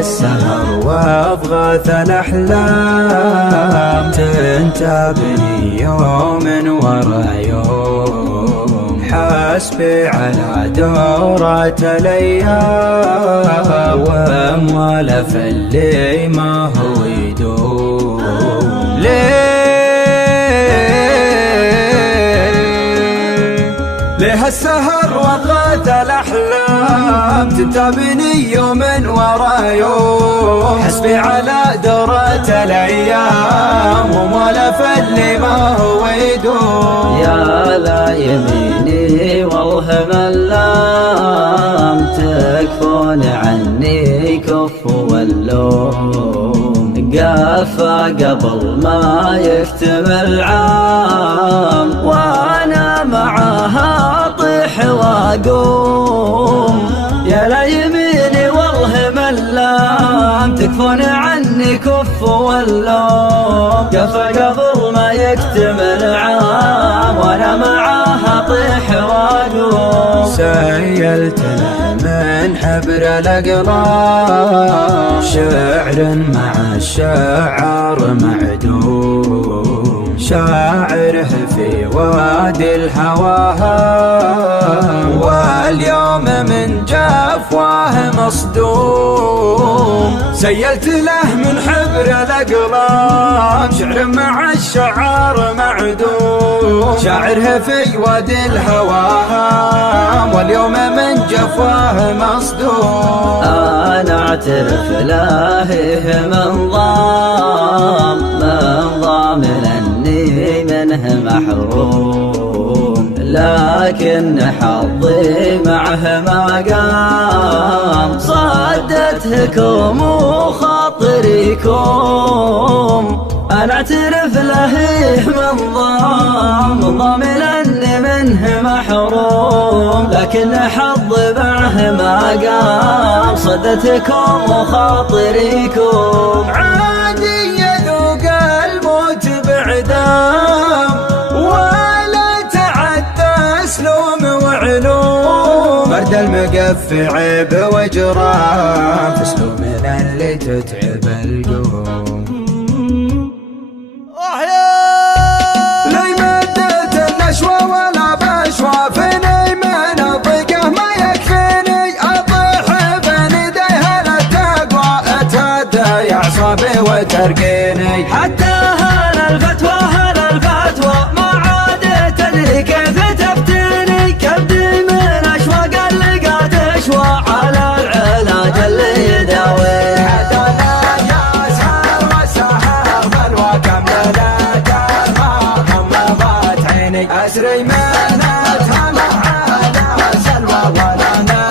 السهر وأضغاث الأحلام تنتابني يوم ورا يوم، حسبي على دورات الأيام وموالف اللي ما هو يدوم. ليه السهر وأضغاث الأحلام تنتابني يوم ورا يوم، حسبي على دورة الأيام وموالف اللي ما هو يدوم. يا لا يميني والله ملام، تكفون عني كف واللوم، قافى قبل ما يكتمل عام وانا معاها اطيح واقوم. يا لا يميني والله ملام، تكفون عني كف واللوم، قافى قبل ما يكتمل عام وانا معاها اطيح واقوم. سيلتنا من حبر الأقلام، شعر مع الشعر معدوم، شاعره في وادي الهواهام واليوم من جفواه مصدوم. سيلت له من حبر الأقلام، شعر مع الشعر معدوم، شاعره في وادي الهواهام واليوم من جفواه مصدوم. أنا أعترف لاهيه من ضام لأني منه محروم، لكن حظي معه ما قام، صدتكم وخاطركم. أنا أعترف لاهيه من ضام لأني منه محروم، لكن حظي معه ما قام، صدتكم وخاطركم. عادي يذوق الموت بعدام ولا تعدى اسلوم وعلوم، برد المقفع بوجرام في سلومنا اللي تتعب القوم. لي مدت النشوى ولا بشوى فيني من الضيقة ما يكفيني، أطيح بين يديها للتقوى اتهدى يا أعصابي وترقيني. حتى هلا الفتوى ما عاد تدري كيف تفتيني، كبدي من أشواق اللي قاعد تشوى على العلاج اللي يداوي. حدنا يا سهر والسهر بلوى كملت غمضت عيني، أسري منتها معانا سلوى ولا أنا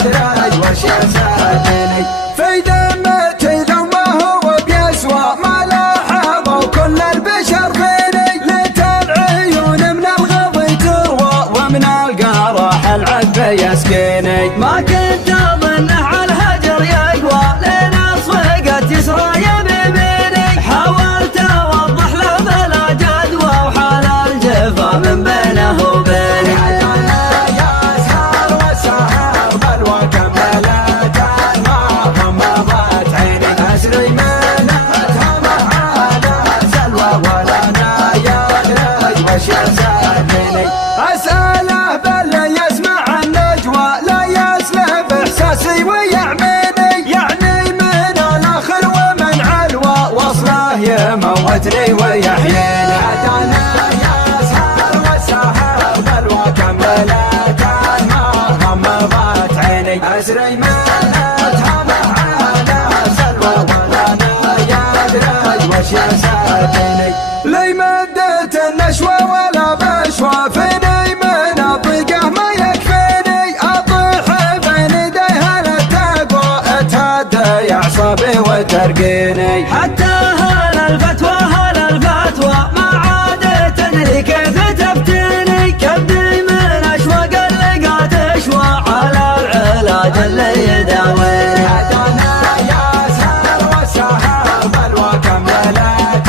يدري وش يسعدني. في دمتي لو ما هو بيسوى ما لاحظ وكل البشر فيني، ليت العيون من الغضي تروى ومن القرح العذب يسقيني. ما كنت أظنه على الهجر يقوى لين صفقت يسرى يبيني، حاولت أوضح له بلا جدوى وحال الجفا من بينه وبيني. حدنا يا سهر والسهر بلوى كملت غمضت عيني، أسري منتها معانا سلوى ولا أنا يدري وش يسعدني. أسأله بل يسمع النجوى لا يسلب إحساسي ويعميني، يعني من الآخر ومن علوى وصله يموتني ويحييني. حدنا يا سهر والسهر بلوى كملت غمضت عيني، أسري منتها معانا سلوى ولا أنا يدري وش يسعدني. لي مدت النشوى ولا بشوى فيني من الضيقة ما يكفيني، أطيح بين يديها للتقوى اتهدى يا أعصابي وترقيني. حتى هلا الفتوى ما عاد تدري كيف تفتيني، كبدي من أشواق اللي قاعد تشوى على العلاج اللي يداوي. حدنا يا سهر والسهر بلوى كملت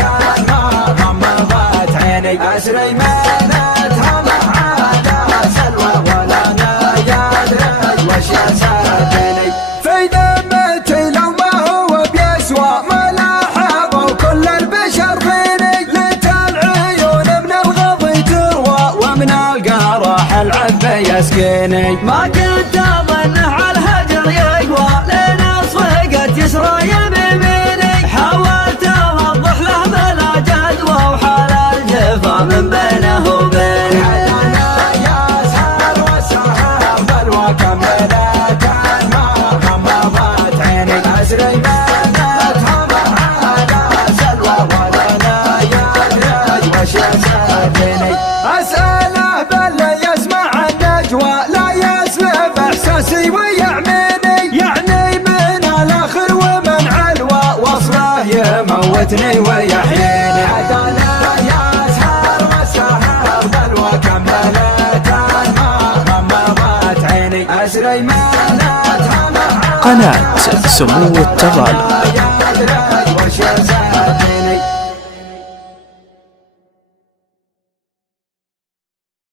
غمضت عيني، أسري منتها معانا سلوى ولا أنا يدري وش يسعدني. في دمتي لو ما ربي يسكني. ما كنت اظنه على الهجر يقوى لين صفقت يسرى بيميني. حاولت اوضح له بلا جدوى وحال الجفا من بينه وبيني. حيانا يا سهر والسهر بلوى كملت ما غمضت عيني. أسري منتها معانا سلوى ولا يدري وش يسالني. أسأله بل يسمع النجوى لا يسلب إحساسي ويعميني. يعني من الآخر ومن علوى وصله يموتني ويحييني. حدانا يا سهر والسهر بلوى كملت ما غمضت عيني. أسري منتها معانا قناة سمو التغالب. يدري وش